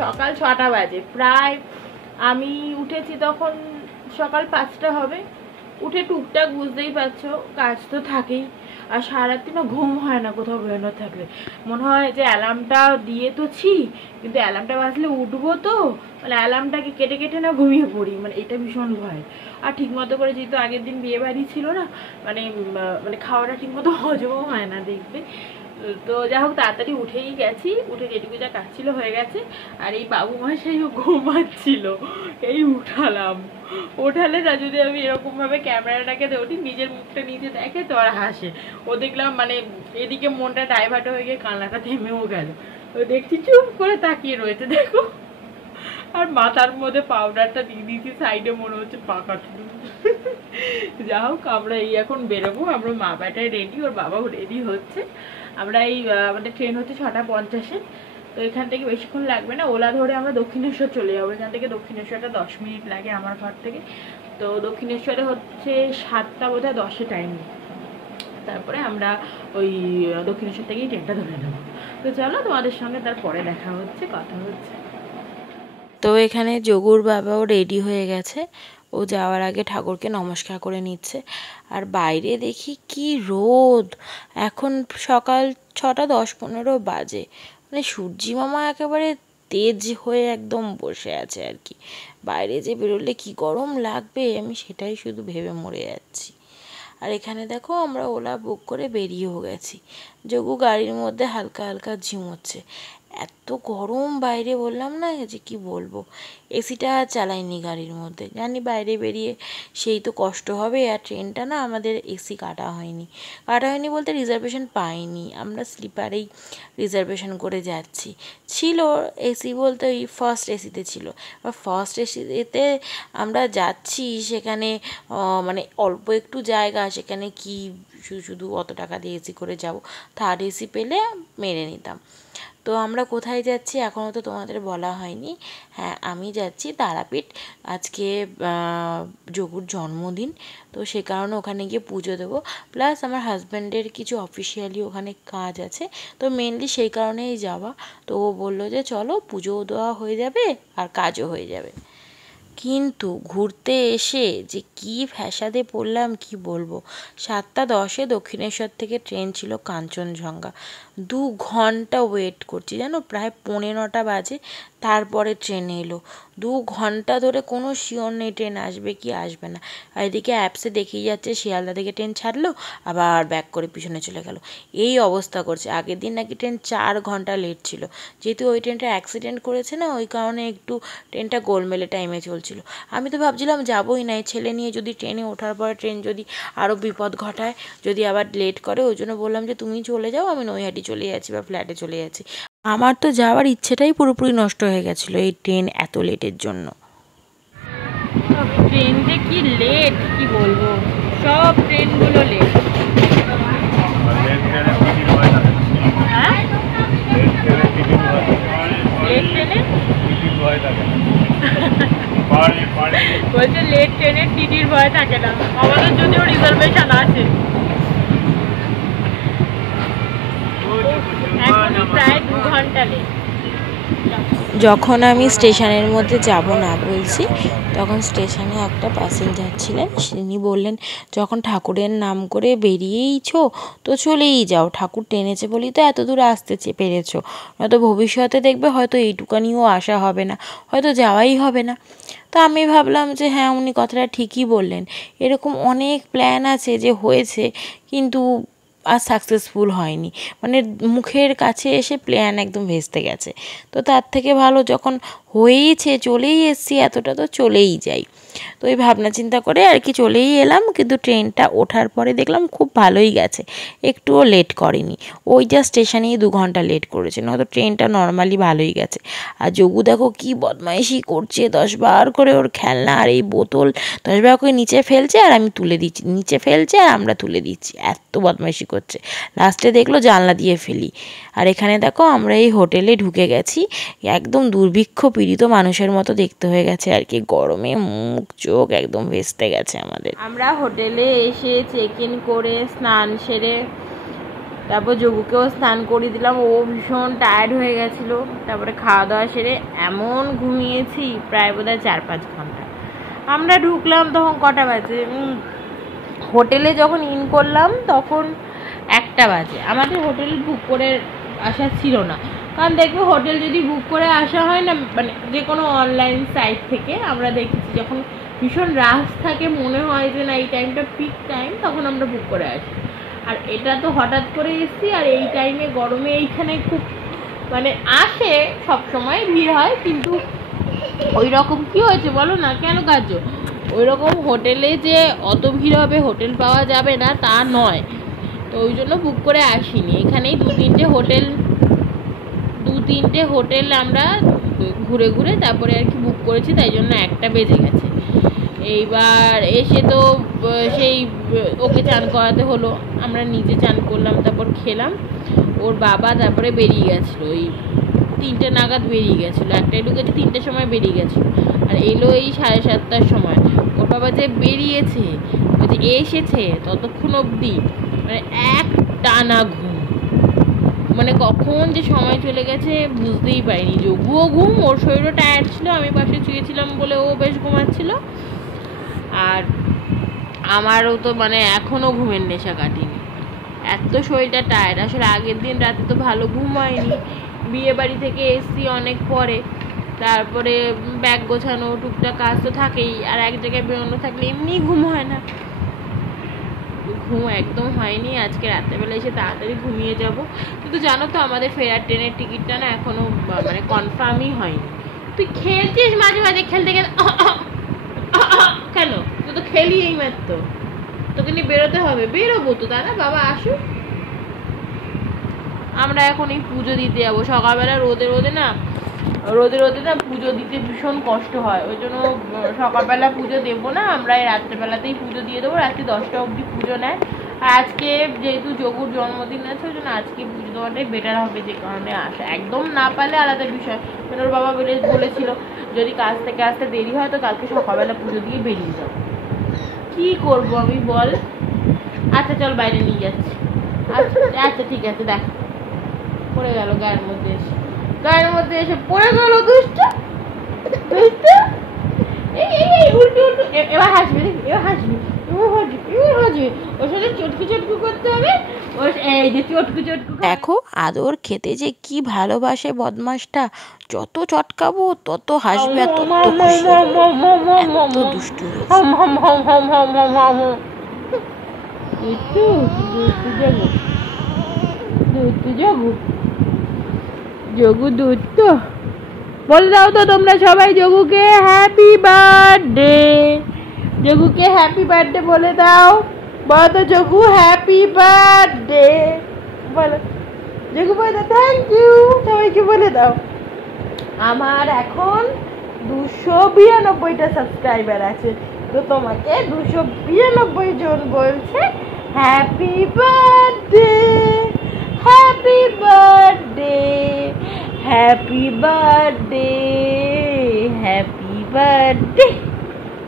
সকাল 6টা বাজে প্রায়। আমি উঠেছি তখন সকাল 5টা হবে। উঠে টুকটাক বুঝতেই পারছো কাজ তো থাকেই। আর সারারাত্রি না ঘুম হয় না কোথাও বেরোনো থাকলে। মনে হয় যে অ্যালার্মটা দিয়ে তো ছি, কিন্তু অ্যালার্মটা বাজলে উঠবো তো, মানে অ্যালার্মটাকে কেটে কেটে না ঘুমিয়ে পড়ি, মানে এটা ভীষণ ভয়। আর ঠিক মতো করে যেহেতু আগের দিন বিয়ে বাড়ি ছিল না, মানে মানে খাওয়াটা ঠিক মতো হজমও হয় না দেখবে। তো যাই হোক তাড়াতাড়ি উঠেই গেছি, উঠে যেটুকু যা কাজ ছিল হয়ে গেছে। আর এই বাবু মশাইও ঘুমাচ্ছিল, এই উঠালাম। ওঠালে না যদি আমি এরকম ভাবে ক্যামেরাটাকে ধরি, নিজের মুখটা নিজে দেখে তো আর হাসে। ও দেখলাম মানে এদিকে মনটা ডাইভার্ট হয়ে গিয়ে কান্নাটা থেমেও গেল। ও দেখছি চুপ করে তাকিয়ে রয়েছে দেখো। আর মাথার মধ্যে পাউডারটা দিয়ে দিয়েছি সাইডে, মনে হচ্ছে পাকা চুল। যা হোক আমরা এই এখন বেরোবো, আমরা মা বেটায় রেডি, ওর বাবাও রেডি হচ্ছে। আমরা এই আমাদের ট্রেন হচ্ছে 6টা 50-এ। তো এখান থেকে বেশিক্ষণ লাগবে না, ওলা ধরে আমরা দক্ষিণেশ্বর চলে যাবো। এখান থেকে দক্ষিণেশ্বরটা 10 মিনিট লাগে আমার ঘর থেকে। তো দক্ষিণেশ্বরে হচ্ছে 7টা বোধহয় 10-এ টাইম। তারপরে আমরা ওই দক্ষিণেশ্বর থেকেই ট্রেনটা ধরে নেবো। তো চলো তোমাদের সঙ্গে তারপরে দেখা হচ্ছে, কথা হচ্ছে। তো এখানে যোগুর বাবাও রেডি হয়ে গেছে, ও যাওয়ার আগে ঠাকুরকে নমস্কার করে নিচ্ছে। আর বাইরে দেখি কি রোদ, এখন সকাল 6টা 10-15 বাজে, মানে সূর্যি মামা একেবারে তেজ হয়ে একদম বসে আছে আর কি। বাইরে যে বেরোলে কি গরম লাগবে আমি সেটাই শুধু ভেবে মরে যাচ্ছি। আর এখানে দেখো আমরা ওলা বুক করে বেরিয়েও গেছি। যোগু গাড়ির মধ্যে হালকা হালকা ঝিমোচ্ছে, এত গরম বাইরে, বললাম না যে কি বলবো। এসিটা চালাইনি গাড়ির মধ্যে, জানি বাইরে বেরিয়ে সেই তো কষ্ট হবে। আর ট্রেনটা না আমাদের এসি কাটা হয়নি বলতে রিজার্ভেশন পাইনি, আমরা স্লিপারেই রিজার্ভেশন করে যাচ্ছি। ছিল এসি বলতে ওই ফার্স্ট এসিতে ছিল। আর ফার্স্ট এসিতে আমরা যাচ্ছি, সেখানে মানে অল্প একটু জায়গা, সেখানে কি শুধু শুধু অত টাকা দিয়ে এসি করে যাব, থার্ড এসি পেলে মেনে নিতাম। তো আমরা কোথায় যাচ্ছি এখনও তো তোমাদের বলা হয়নি। হ্যাঁ, আমি যাচ্ছি তারাপীঠ, আজকে যোগুর জন্মদিন। তো সে কারণে ওখানে গিয়ে পুজো দেবো, প্লাস আমার হাজব্যান্ডের কিছু অফিসিয়ালি ওখানে কাজ আছে, তো মেনলি সেই কারণেই যাওয়া। তো ও বললো যে চলো, পুজোও দেওয়া হয়ে যাবে আর কাজও হয়ে যাবে। কিন্তু ঘুরতে এসে যে কি ফ্যাসাদে পড়লাম কি বলবো। 7টা 10-এ দক্ষিণেশ্বর থেকে ট্রেন ছিল কাঞ্চনজঙ্ঘা, 2 ঘন্টা ওয়েট করছি জানো, প্রায় 9:45 বাজে। তারপরে ট্রেন এলো, 2 ঘন্টা ধরে কোনো শিওর নেই ট্রেন আসবে কি আসবে না। আর এদিকে অ্যাপসে দেখিয়ে যাচ্ছে শিয়ালদা থেকে ট্রেন ছাড়লো, আবার ব্যাক করে পিছনে চলে গেল, এই অবস্থা করছে। আগের দিন নাকি ট্রেন 4 ঘন্টা লেট ছিল, যেহেতু ওই ট্রেনটা অ্যাক্সিডেন্ট করেছে না, ওই কারণে একটু ট্রেনটা গোলমেলে টাইমে চলছিল। আমি তো ভাবছিলাম যাবোই না, ছেলে নিয়ে যদি ট্রেনে ওঠার পরে ট্রেন যদি আরও বিপদ ঘটায়, যদি আবার লেট করে, ওই জন্য বললাম যে তুমি চলে যাও, আমি নৈহাটি চলে যাচ্ছি বা ফ্ল্যাটে চলে যাচ্ছি। আমার তো যাওয়ার ইচ্ছেটাই পুরোপুরি নষ্ট হয়ে গেছিলো এই ট্রেন এত লেটের জন্য। ট্রেন যে কি লেট কি বলবো, সব ট্রেনগুলো লেট। হ্যাঁ, লেট ট্রেনে বলছে লেট ট্রেনের টিটির ভয় থাকে না, আমাদের যদিও রিজার্ভেশন আছে। এখন প্রায় 2 ঘন্টা লেট। যখন আমি স্টেশনের মধ্যে যাব না বলছি, তখন স্টেশনে একটা প্যাসেঞ্জার ছিলেন, তিনি বললেন যখন ঠাকুরের নাম করে বেরিয়েইছো তো চলেই যাও, ঠাকুর টেনেছে বলেই তো এত দূর আসতে পেরেছো, নয়তো ভবিষ্যতে দেখবে হয়তো এইটুকানিও আসা হবে না, হয়তো যাওয়াই হবে না। তো আমি ভাবলাম যে হ্যাঁ, উনি কথাটা ঠিকই বললেন, এরকম অনেক প্ল্যান আছে যে হয়েছে কিন্তু আর সাকসেসফুল হয়নি, মানে মুখের কাছে এসে প্ল্যান একদম ভেস্তে গেছে। তো তার থেকে ভালো যখন হয়েইছে, চলেই এসছি, এতটা তো চলেই যাই। তো এই ভাবনা চিন্তা করে আর কি চলেই এলাম। কিন্তু ট্রেনটা ওঠার পরে দেখলাম খুব ভালোই গেছে, একটুও লেট করেনি, ওই যা স্টেশনেই 2 ঘন্টা লেট করেছে, নয়তো ট্রেনটা নর্মালি ভালোই গেছে। আর যোগু দেখো কি বদমাইশি করছে, 10 বার করে ওর খেলনা আর এই বোতল 10 বার করে নিচে ফেলছে আর আমি তুলে দিচ্ছি, নিচে ফেলছে আর আমরা তুলে দিচ্ছি, এত বদমাইশি করছে। লাস্টে দেখলো জানলা দিয়ে ফেলি। আর এখানে দেখো আমরা এই হোটেলে ঢুকে গেছি, একদম দুর্ভিক্ষ পীড়িত মানুষের মতো দেখতে হয়ে গেছে আর কি, গরমে মুখ চোখ একদম ভেস্তে গেছে আমাদের। আমরা হোটেলে এসে চেক ইন করে স্নান সেরে তারপর যোগুকেও স্নান করিয়ে দিলাম, ও ভীষণ টায়ার্ড হয়ে গেছিলো। তারপরে খাওয়া দাওয়া সেরে এমন ঘুমিয়েছি প্রায় বোধহয় 4-5 ঘন্টা। আমরা ঢুকলাম তখন কটা বাজে, হোটেলে যখন ইন করলাম তখন 1টা বাজে। আমাদের হোটেল বুক করে আসা ছিল না, কারণ দেখবে হোটেল যদি বুক করে আসা হয় না, মানে যে কোনো অনলাইন সাইট থেকে আমরা দেখেছি যখন ভীষণ রাশ থাকে, মনে হয় যে না এই টাইমটা পিক টাইম, তখন আমরা বুক করে আসি। আর এটা তো হঠাৎ করে এসছি, আর এই টাইমে গরমে এইখানে খুব মানে আসে, সব সময় ভিড় হয়, কিন্তু ওই রকম কি হয়েছে বলো না, কেন কাজ ওই রকম হোটেলে যে অত ভিড় হবে, হোটেল পাওয়া যাবে না তা নয়। তো ওই জন্য বুক করে আসিনি। এখানেই 2-3টে হোটেল আমরা ঘুরে ঘুরে তারপরে আর কি বুক করেছি, তাই জন্য 1টা বেজে গেছে। এইবার এসে তো সেই ওকে চান করাতে হলো, আমরা নিজে চান করলাম, তারপর খেলাম। ওর বাবা তারপরে বেরিয়ে গেছিলো, ওই 3টে নাগাদ বেরিয়ে গেছিলো, 1টায় ঢুকেছে, 3টের সময় বেরিয়ে গেছিলো, আর এলো এই 7:30টার সময়। ওর বাবা যে বেরিয়েছে, ওই যে এসেছে, ততক্ষণ অবধি মানে এক টানা ঘুম, মানে কখন যে সময় চলে গেছে বুঝতেই পারিনি। যোগুও ঘুম, ওর শরীরও টায়ার্ড ছিল, আমি পাশে শুয়েছিলাম বলে ও বেশ ঘুমাচ্ছিল। আর আমারও তো মানে এখনও ঘুমের নেশা কাটেনি, এত শরীরটা টায়ার্ড। আসলে আগের দিন রাতে তো ভালো ঘুম হয়নি, বিয়ে বাড়ি থেকে এসছি অনেক পরে, তারপরে ব্যাগ গোছানো, টুকটাক কাজ তো থাকেই, আর এক জায়গায় বেরোনো থাকলে এমনি ঘুম হয় না, ঘুম একদম হয়নি। আজকে রাত্রেবেলা এসে তাড়াতাড়ি ঘুমিয়ে যাব, কিন্তু জানো তো আমাদের ফেরার ট্রেনের টিকিটটা না এখনো মানে কনফার্মই হয়নি। তুই খেলছিস মাঝে মাঝে, খেলতে গেলে কেন? তুই তো খেলি এই মাত্র, তোকে নিয়ে বেরোতে হবে। বেরোবো তো, দাদা বাবা আসুক। আমরা এখন এই পুজো দিতে যাবো সকালবেলা, রোদে রোদে না পুজো দিতে ভীষণ কষ্ট হয়, ওই জন্য সকালবেলা পুজো দেবো না, আমরা এই রাত্রেবেলাতেই পুজো দিয়ে দেবো। রাত্রি 10টা অবধি পুজো নেয়। আর আজকে যেহেতু যোগুর জন্মদিন আছে, ওই জন্য আজকে পুজো দেওয়াটাই বেটার হবে, যে কারণে আসে। একদম না পারলে আলাদা বিষয়, মানে ওর বাবা বলেছিল যদি কাজ থেকে আসতে দেরি হয় তো কালকে সকালবেলা পুজো দিয়ে বেরিয়ে যাবো। কি করবো আমি বল? আচ্ছা চল বাইরে নিয়ে যাচ্ছি। আচ্ছা ঠিক আছে, দেখ পড়ে গেল গায়ের মধ্যে এসে পড়ে গেল, দুষ্ট। এই উল্টে এবার হাসবি, ওর সাথে চটকু করতে হবে, এই যে চটকু। দেখো আদর খেতে যে কি ভালোবাসে বদমাসটা, যত চটকাবো তত হাসবে, আর তত খুশি হবে। এত দুষ্টু যোগু দুধ বলে দাও তো তোমরা সবাই যোগুকে হ্যাপি বার্থডে। যোগুকে হ্যাপি বার্থডে বলে দাও, বলো তো যোগু হ্যাপি বার্থডে বলো। যোগু বলে থ্যাংক ইউ, সবাইকে বলে দাও। আমার এখন 292টা সাবস্ক্রাইবার আছে, তো তোমাকে 292 জন বলছে happy birthday, happy birthday, happy birthday, happy birthday.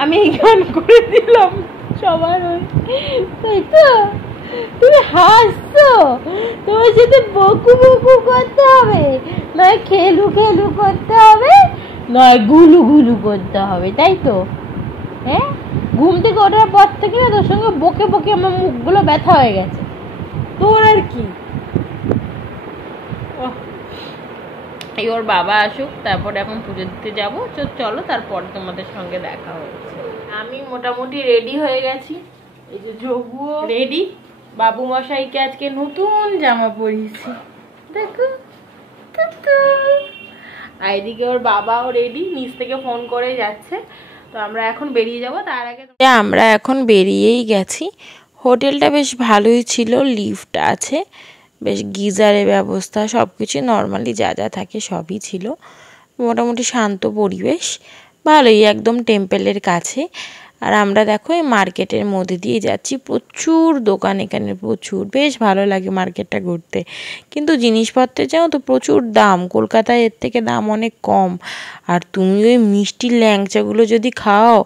আমি এই গান করে দিলাম সবার হয়ে, তাই তো? তুমি হাসছো, তোমার সাথে বকু বকু করতে হবে, নয় খেলু খেলু করতে হবে, নয় গুলু গুলু করতে হবে, তাই তো? হ্যাঁ, ঘুম থেকে ওঠার পর থেকে না তোর সঙ্গে বকে বকে আমার মুখগুলো ব্যথা হয়ে গেছে, তোর আর কি। এই ওর বাবা আসুক, তারপরে এখন পুজো দিতে যাবো। চলো তারপর তোমাদের সঙ্গে দেখা হচ্ছে। আমি মোটামুটি রেডি হয়ে গেছি, এই যে যোগুও রেডি। বাবু মশাইকে আজকে নতুন জামা পরিয়েছি, দেখো। আর এদিকে ওর বাবাও রেডি, নিচ থেকে ফোন করে যাচ্ছে। তো আমরা এখন বেরিয়ে যাব, তার আগে আমরা এখন বেরিয়েই গেছি। হোটেলটা বেশ ভালোই ছিল, লিফট আছে, বেশ গিজারের ব্যবস্থা, সব কিছু নর্মালি যা যা থাকে সবই ছিল। মোটামুটি শান্ত পরিবেশ, ভালোই, একদম টেম্পেলের কাছে। আর আমরা দেখো এই মার্কেটের মধ্যে দিয়ে যাচ্ছি, প্রচুর দোকান এখানে, প্রচুর, বেশ ভালো লাগে মার্কেটটা ঘুরতে। কিন্তু জিনিসপত্রের যাও তো প্রচুর দাম, কলকাতায় এর থেকে দাম অনেক কম। আর তুমি ওই মিষ্টি ল্যাংচাগুলো যদি খাও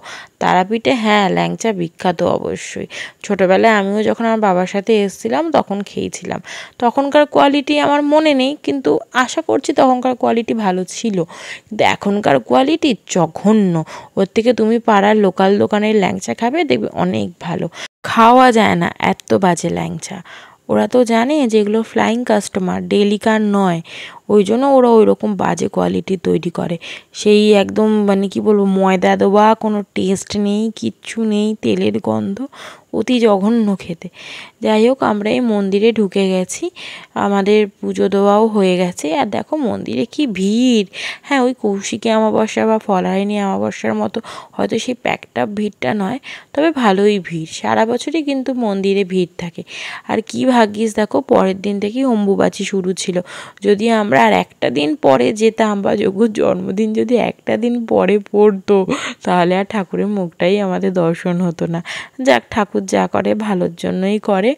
তারাপীঠে হ্যাঁ ল্যাংচা বিখ্যাত অবশ্যই। ছোটোবেলায় আমিও যখন আমার বাবার সাথে এসেছিলাম তখন খেয়েছিলাম। তখনকার কোয়ালিটি আমার মনে নেই, কিন্তু আশা করছি তখনকার কোয়ালিটি ভালো ছিল। কিন্তু এখনকার কোয়ালিটি জঘন্য। ওর থেকে তুমি পাড়ার লোকাল দোকানের ল্যাংচা খাবে, দেখবে অনেক ভালো। খাওয়া যায় না, এত বাজে ল্যাংচা। ওরা তো জানে যে এগুলো ফ্লাইং কাস্টমার, ডেলিকার নয়, ওই জন্য ওরা ওই রকম বাজে কোয়ালিটি তৈরি করে। সেই একদম মানে কি বলবো, ময়দা দেওয়া, কোনো টেস্ট নেই, কিচ্ছু নেই, তেলের গন্ধ, অতি জঘন্য খেতে। যাই হোক, আমরা এই মন্দিরে ঢুকে গেছি, আমাদের পুজো দেওয়াও হয়ে গেছে। আর দেখো মন্দিরে কি ভিড়! হ্যাঁ, ওই কৌশিকী অমাবস্যা বা ফলহারিণী অমাবস্যার মতো হয়তো সেই প্যাকটা ভিড়টা নয়, তবে ভালোই ভিড়। সারা বছরই কিন্তু মন্দিরে ভিড় থাকে। আর কি ভাগ্যিস দেখো, পরের দিন থেকেই অম্বুবাচী শুরু ছিল। যদি আমরা আর একটা দিন পরে যেতাম, বা যোগুর জন্মদিন যদি একটা দিন পরে পড়তো, তাহলে আর ঠাকুরের মুখটাই আমাদের দর্শন হতো না। যাক, ঠাকুর যা করে ভালোর জন্যই করে।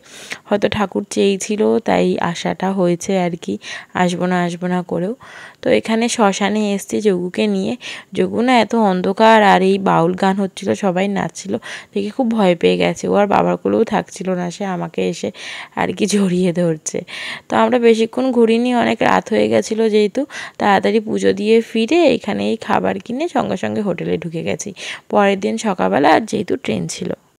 হয়তো ঠাকুর চেয়েছিল তাই আশাটা হয়েছে আর কি, আসবো না করেও। তো এখানে শ্মশানে এসছি যোগুকে নিয়ে। যোগু না এত অন্ধকার আর এই বাউল গান হচ্ছিল, সবাই নাচছিল দেখে খুব ভয় পেয়ে গেছে। ও আর বাবার কোলেও থাকছিল না, সে আমাকে এসে আর কি জড়িয়ে ধরছে। তো আমরা বেশিক্ষণ ঘুরিনি, অনেক রাত হয়ে গেছিলো যেহেতু। তাড়াতাড়ি পুজো দিয়ে ফিরে এখানে এই খাবার কিনে সঙ্গে সঙ্গে হোটেলে ঢুকে গেছি। পরের দিন সকালবেলা আর যেহেতু ট্রেন ছিল।